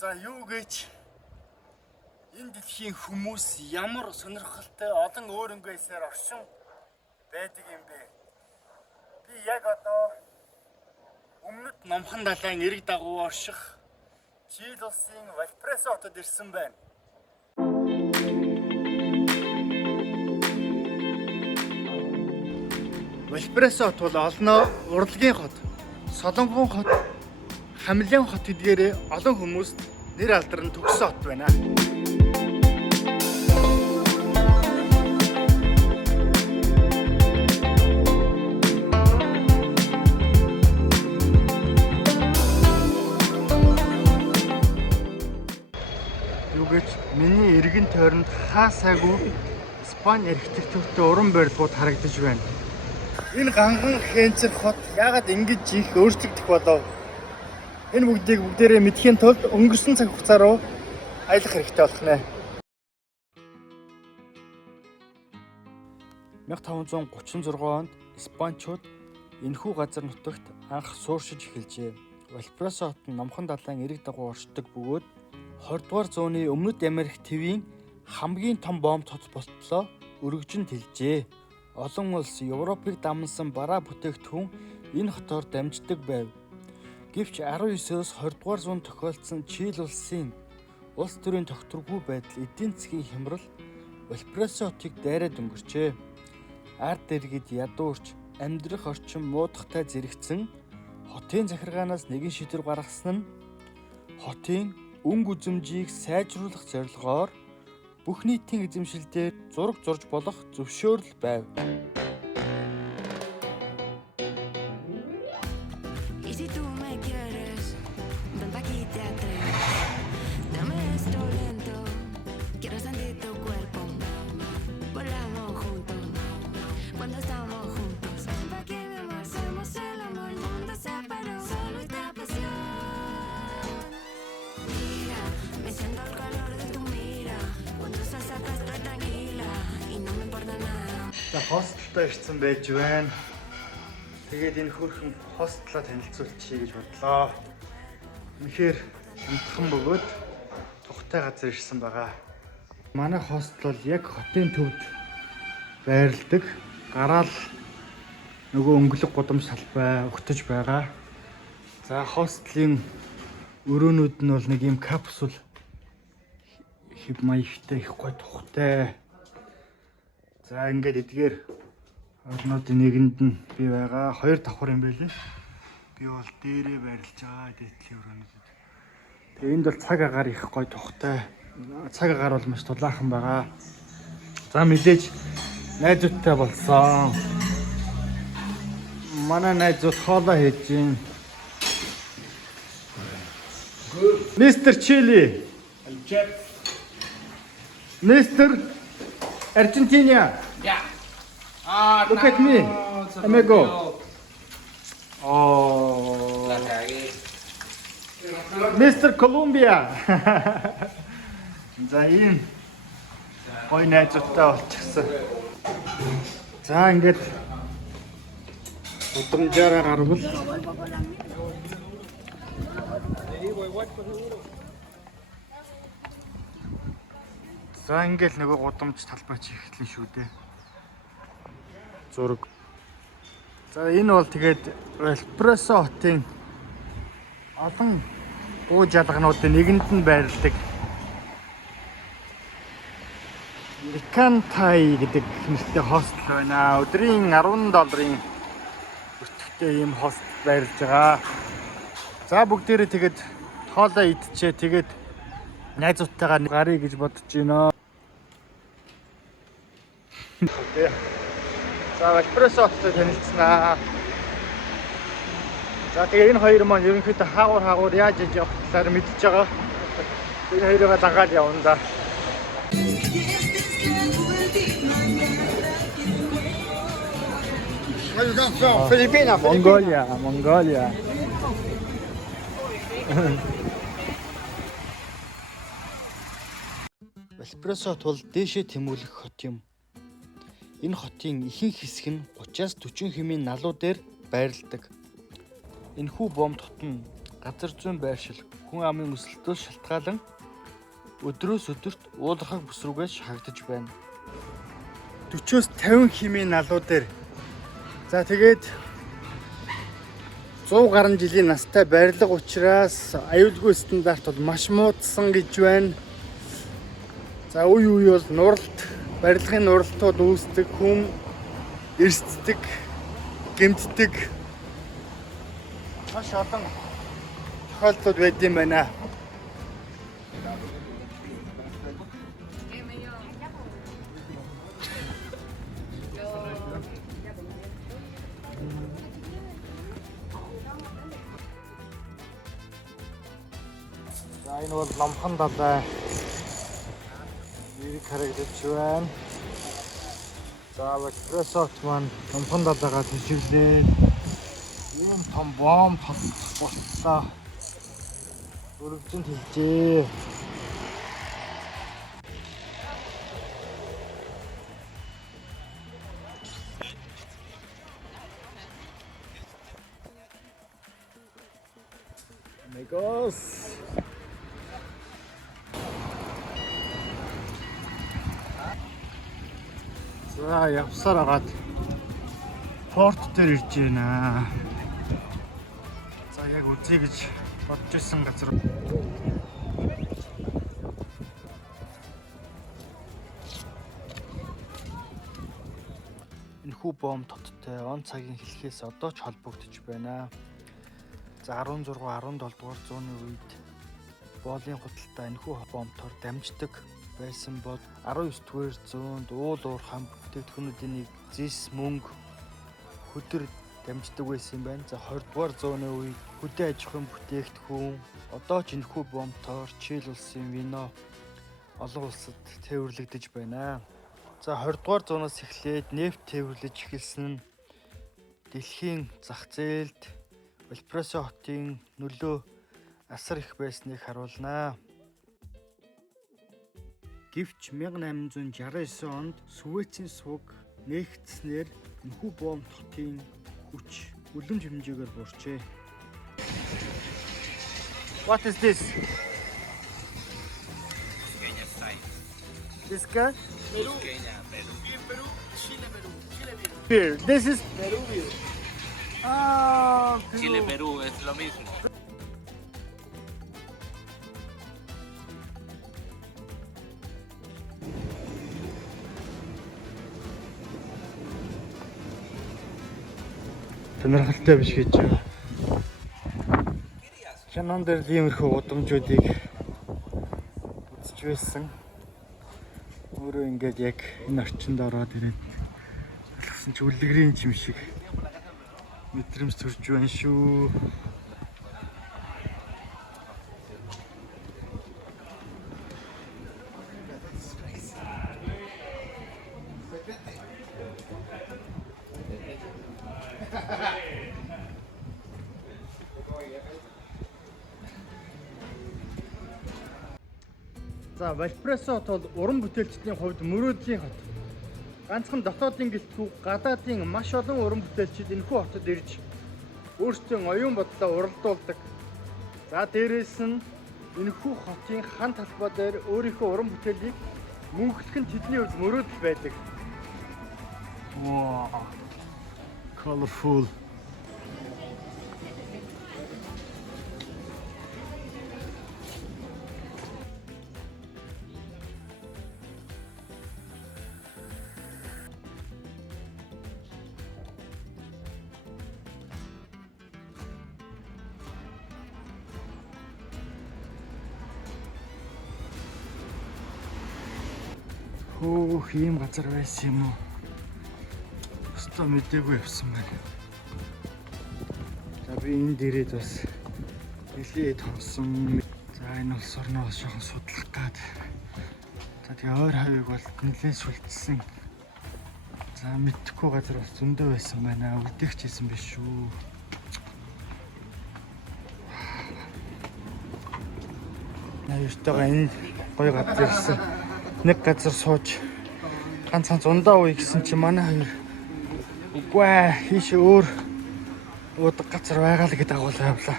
За юу гэж энэ дэлхийн хүмүүс ямар сонирхолтой олон өөрөнгөөсээр оршин байдаг юм бэ? Би яг одоо өмнөд Номхон далайн эрэг дагуу орших Чили улсын Вальпарайсо хотод ирсэн байна. Вальпарайсо хот бол олноо урлагийн хот, солонгон хот, хамлын хот гэдгээр олон хүмүүст нэр алдарн төгссөн хот байна. Юу гэж миний эргэн тойронд хаасаагүй Испани архитектуртай уран барилгууд харагдаж байна. Энэ ганган хэнцэр хот яагаад ингэж их өөрчлөгдөх болов? Энэ бүгдээрээ мэдхийн тулд өнгөрсөн цаг хугацаа руу аялах хэрэгтэй болох нэ. 1536 онд Испаничууд энэхүү газар нутагт анх сууршиж эхэлжээ. Вальпарайсо хот нь Номхон далайн эрэг дагуу оршдог бөгөөд 20 дугаар зууны Өмнөд Америк твийн хамгийн том бомб хотсболтлоо өргөжин тэлжээ. Олон улс Европыг дамнасан бараа бүтээгдэхүүн энэ хотоор дамждаг байв. Гэвч 19-оос 20 дугаар зуунд тохиолдсон Чили улсын улс төрийн тогтворгүй байдал эдийн засгийн хямрал Вальпарайсо хотыг дайраад өнгөрчээ. Ард иргэд ядуурч амьдрах орчин муудахтай зэрэгцэн хотын захиргаанаас нэгэн шийдвэр гаргасан нь хотын өнгө үзэмжийг сайжруулах зорилгоор бүх нийтийн эзэмшилдээр зураг зурж болох зөвшөөрөл байв. За хостелтой ирсэн байж байна. Тэгээд энэ хөрхөн хостелоо танилцуулчихъя гэж бодлоо. Үнэхээр амтхан бөгөөд тухтай газар ирсэн байгаа. Манай хостел бол яг хотын төвд байрладаг. Гараал нөгөө өнгөлөг гудамж салбай өгтөж байгаа. За хостелийн өрөөнүүд нь бол нэг юм капсул хэв маягтай их гой тухтай. За ингээд эдгээр орнуудын нэгэнд нь би байгаа. Хоёр давхар юм байлээ. Би бол дээрээ байрлаж байгаа дээдлийн өрөөнүүдэд. Тэгээ энд бол цаг агаар их гой тухтай. Цаг агаар бол маш тулаахан байгаа. За мэдээж найзуудтай болсон. Манай найзууд хоолоо хийж гин. Мистер Чили. Mr. Argentina. Yeah. Look at me. Amigo. Oh. La cagué. Mr. Colombia. За ийм гой найзуудтай болчихсон. За ингээд удамжаараа гарвал за ингээл нөгөө гудамж талбайч ихлэн шүү дээ. Зураг. За энэ бол тэгээд Вальпарайсо хотын олон ууж ялгануудын нэгэнд нь байрладаг Икантай гэдэг нэртэй хостел байна. Өдрийн $10 өртөгтэй ийм хостел байрлаж байгаа. За бүгдээрээ тэгээд хоолоо идчихээ тэгээд найзуудтайгаа гарыг гэж бодож байна. За Вальпарайсо хоттой танилцсанаа. За тэгээ энэ хоёр маань ерөнхийдөө хаагур яаж явах талаар мэдчихэж байгаа. Энэ хоёроо дагаад явна да. Филиппина, Монголия. Вальпарайсо хот бол дээшээ тэмүүлэх хот юм. Энэ хотын ихэнх хэсэг нь 30-40 хэмээн налуу дээр байрладаг. Энэхүү бомб хот нь газар зүйн байршил хүн амын өсөлтөөс шалтгаалan өдрөөс өдөрт уулархаг бүс рүүгээ шахагдаж байна. 40-50 хэмээн налуу дээр. За тэгээд 100 гаруй жилийн настай барилга учраас аюулгүй стандарт бол маш муудсан гэж байна. За үе үе бол нуралт, барилгын нуралтууд үүсдэг, хүм эрсддэг, гэмтдэг. Маш олон тохиолдлууд байд юм байна. За энэ бол Ломхон далай. Ирэг харагдаж байна. За Вальпресот маань Ломхон далайгаа төжиглээд ийм том бомб болтлоо. Өргөжинд хэлжээ. Amigos. За явсаар агаад порт дээр ирж байна. За яг үзье гэж бодож исэн газар. Энэхүү бомб доттой он цагийн хэлхээс одоо ч холбогдож байна. За 16-17 дугаар зууны үед боолын худалдаа энэхүү бомбтоор дамждаг байсан бол 19-р зуунд уул уурхай бүтээгдэхүүнүүдийн нэг зис мөнгө хөдөр дамждаг байсан юм байна. За 20-р зууны үед хөдөө аж ахуйн бүтээгдэхүүн одоо ч энэхүү бомбтоор Чили улсын вино олон улсад тээвэрлэгдэж байна. За 20-р зуунаас эхлээд нефт тээвэрлэж эхэлсэн нь дэлхийн зах зээлд Вальпресо хотын нөлөө асар их байсныг харуулнаа. Гэвч 1869 онд Сүвэцийн суваг нээгдснээр энэхүү бомб хотын хүч үлэмж хэмжээгээр буурчээ. What is this? Kenya style. This guy? Peru. Kenya, Peru. Peru, Chile, Peru. Chile, Peru. Here. This is Perú. Peru. Chile, Perú, es lo mismo. Сонирхолтой биш гэж байна. Кинон дээр иймэрхүү удамжуудыг үзэж байсан. Өөрөө ингээд яг энэ орчинд ороод ирээд алгасан ч үлгэрийн юм шиг мэдрэмж төрж байна шүү. За Вальпресо хот бол уран бүтээлчдийн хувьд мөрөөдлийн хот. Ганцхан дотоодын гэлтгүй гадаадын маш олон уран бүтээлчид энэхүү хотод ирж өөрсдийн оюун бодлоо уралдуулдаг. За дээрээс нь энэхүү хотын хан талбай дээр өөрийнхөө уран бүтээлийг мөнхлөх нь тэдний хувьд мөрөөдөл байдаг. Wow. Colorful. Хөөх ийм газар байсан юм уу? Өстө мэдээгүй явсан байна. За би энэ дээрээ бас нэлээд хонсон. За энэ улс орноо шохон судлах гад. За тэгээ ойр хавийг бол нэлээд сүлдсэн. За мэдхгүй газар бас зөндөө байсан байна. Үлдээх ч хийсэн биш шүү. Наявтайгаа энэ гоё газар ирсэн. Нэг газар сууж ганцхан зундаа уу гэсэн чи манай хоёр үгүй ээ хийш өөр уудаг газар байгаа л гэдэг агуулга явлаа.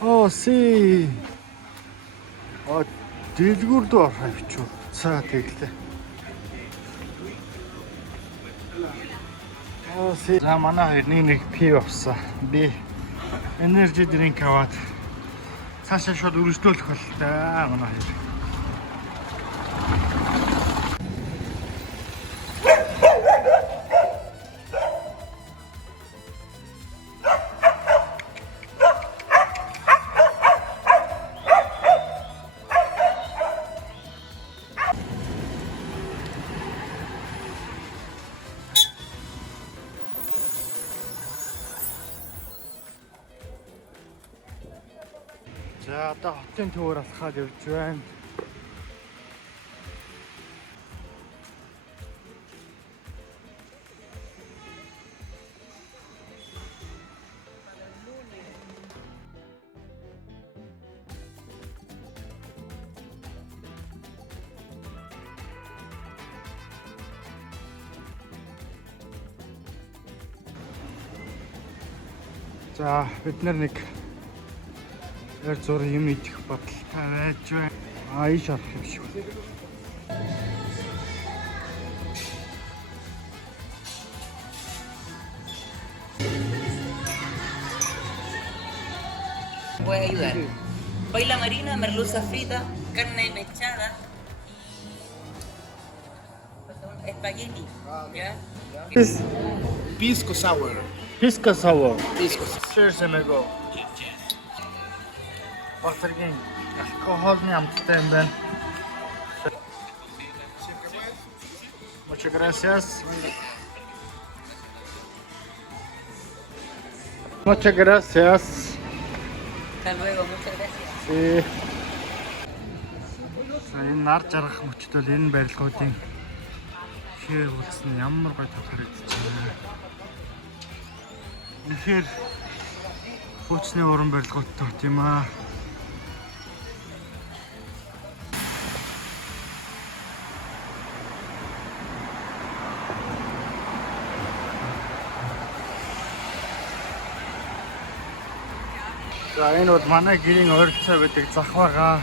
Oh, sì. Дэлгүүр дөө орох юм. Цаа тэглээ. Oh, sì. За манай хоёр нэг пив авсан. Би energy drink аваад цаашаа шууд үргэлжлүүлэх бол та манай хоёр. За одоо хотын төвөр алхаад явж байна. За бид нэг зур юм идэх бодолтой байж байна. Ийш орох юм шиг. Puede ayudar. Paella marina, merluza frita, carne mechada y espagueti. ¿Ya? Pisco sour. Pisco sour. Pisco. Cheers amigo. Батаргийн алкогольны амттай юм байна. Muchas gracias. Muchas gracias. Hasta luego, muchas gracias. Энэ нар жаргах мөчд бол энэ барилгуудын хэр үлдсэн ямар гоё талхарагдаж байна. Үнэхээр хүчний уран барилгуудтай бат юм аа. За энэ бол манай гэрийн ойролцоо байдаг зах байгаа.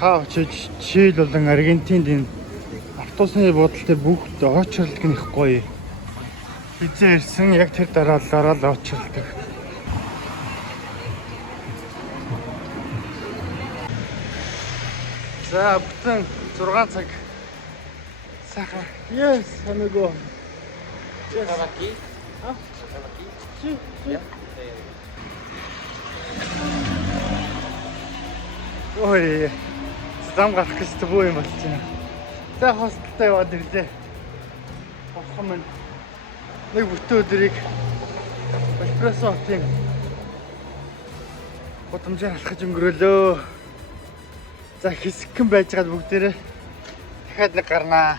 Хаа чийл болон Аргентинд энэ автобусны буудлын дээр бүгд очролдог нь их гоё. Хизээ ирсэн яг тэр дараалалаараа л очролдог. За бүтэн 6 цаг сайхан. Yes, amigo. ¿Estaba aquí? ¿Estaba aquí? Sí, sí. Ой, зам гарах гэж төвөө юм болж байна. За хостелтай яваад ирлээ. Бохом минь нэг бүтэн өдрийг эспрессо хотын гудамжаар алхаж өнгөрөөлөө. За хэсэгхэн байж гад бүгдээрээ дахиад нэг гарнаа.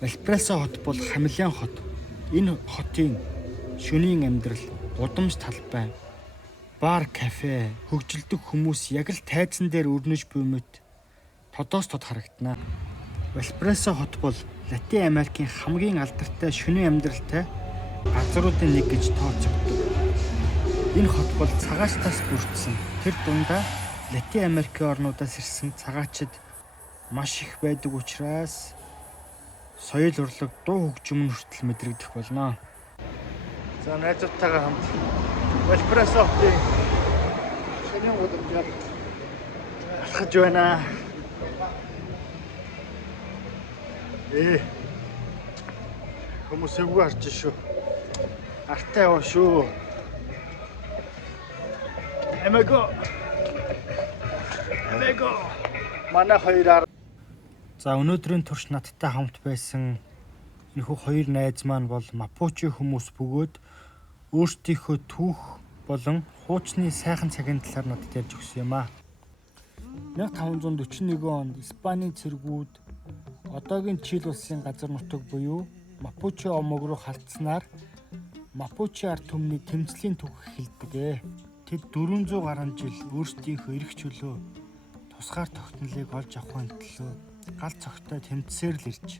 Эспрессо хот бол Хамилиан хот. Энэ хотын шөнийн амьдрал, гудамж талбай, бар, кафе, хөгжилдөг хүмүүс яг л тайзан дээр өрнөж буймит тодоос тод харагдана. Эспрессо хот бол Латин Америкийн хамгийн алдартай шөнийн амьдралтай газруудын нэг гэж тооцогддог. Энэ хот бол цагаачтаас бүрдсэн. Тэр дундаа Латин Америкийн орнуудаас ирсэн цагаачид маш их байдаг учраас соёл урлаг, дуу хөгжим хүртэл мэдрэгдэх болно. За найзуудтайгаа хамт эспрессо хотын шөнийн гудамжаар алхаж байна. Хүмүүс эвгүй харж шүү. Артай яваа шүү. Amigo. Манай хоёраар. За өнөөдрийн турш надтай хамт байсан энэхүү хоёр найз маань бол Мапуче хүмүүс бөгөөд өөрсдийнхөө түүх болон хуучны сайхан цагийн талаар надад ярьж өгсөн юм аа. 1541 онд Испанийн цэргүүд Одоогийн Чили улсын газар нутаг буюу Мапуче омог руу халтснаар Мапуче ард түмний тэмцлийн түүх эхэлдэг. Тэд 400 гаруй жил өөрсдийнхөө эрх чөлөө тусгаар тогтнолыг олж авахын төлөө гал цогтой тэмцсээр л ирж.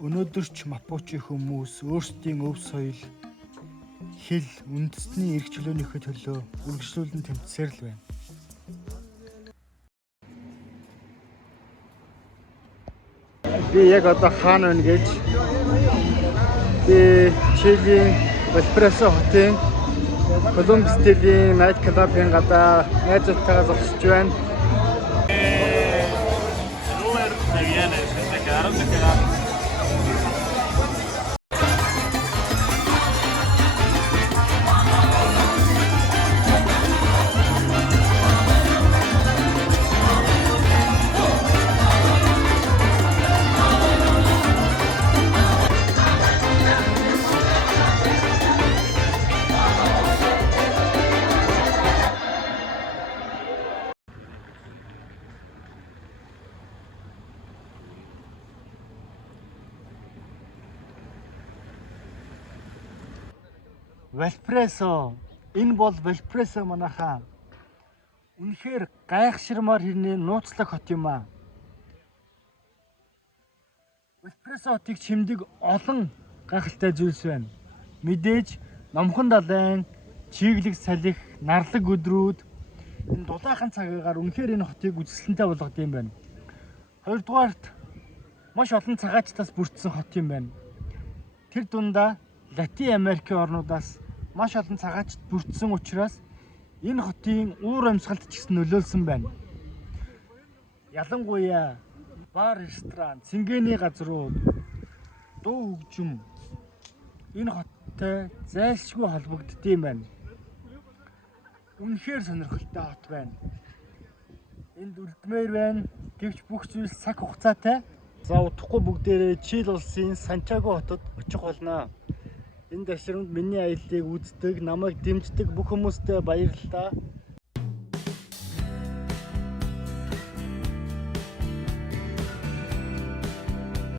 Өнөөдөр ч Мапуче хүмүүс өөрсдийн өв соёл, хэл, үндэсний эрх чөлөөнийхөө төлөө үргэлжлүүлэн тэмцсээр л байна. Би яг одоо хаана байна гэж би Чилийн Вальпресо хотын Колумбус Тэлийн найт клубын гадаа найзуудтайгаа зогсож байна. Вальпресо. Энэ бол Вальпресо манайхаа. Үнэхээр гайхширмаар хэрнээ нууцлах хот юм аа. Вальпресо хотыг чимдэг олон гайхалтай зүйлс байна. Мэдээж номхон далайн, чиглэг салхи, нарлаг өдрүүд энэ дулаахан цагаагаар үнэхээр энэ хотыг үзэсгэлэнтэй болгод юм байна. Хоёрдугаарт маш олон цагаачтаас бүрдсэн хот юм байна. Тэр дундаа Латин Америкийн орнуудаас маш олон цагаачд бүрдсэн учраас энэ хотын уур амьсгалд ч гэсэн нөлөөлсөн байна. Ялангуяа бар, ресторан, цэнгэний газрууд, дуу хөгжим энэ хоттой зайлшгүй холбогддсон байна. Үнэхээр сонирхолтой хот байна. Энд үлдмээр байна. Гэвч бүх зүйл цаг хугацаатай. За удахгүй бүгдээрээ Чили улсын Сантьяго хотод очих болно. Энэ ташрамд миний аяллыг үздэг, намайг дэмждэг бүх хүмүүстээ баярлалаа.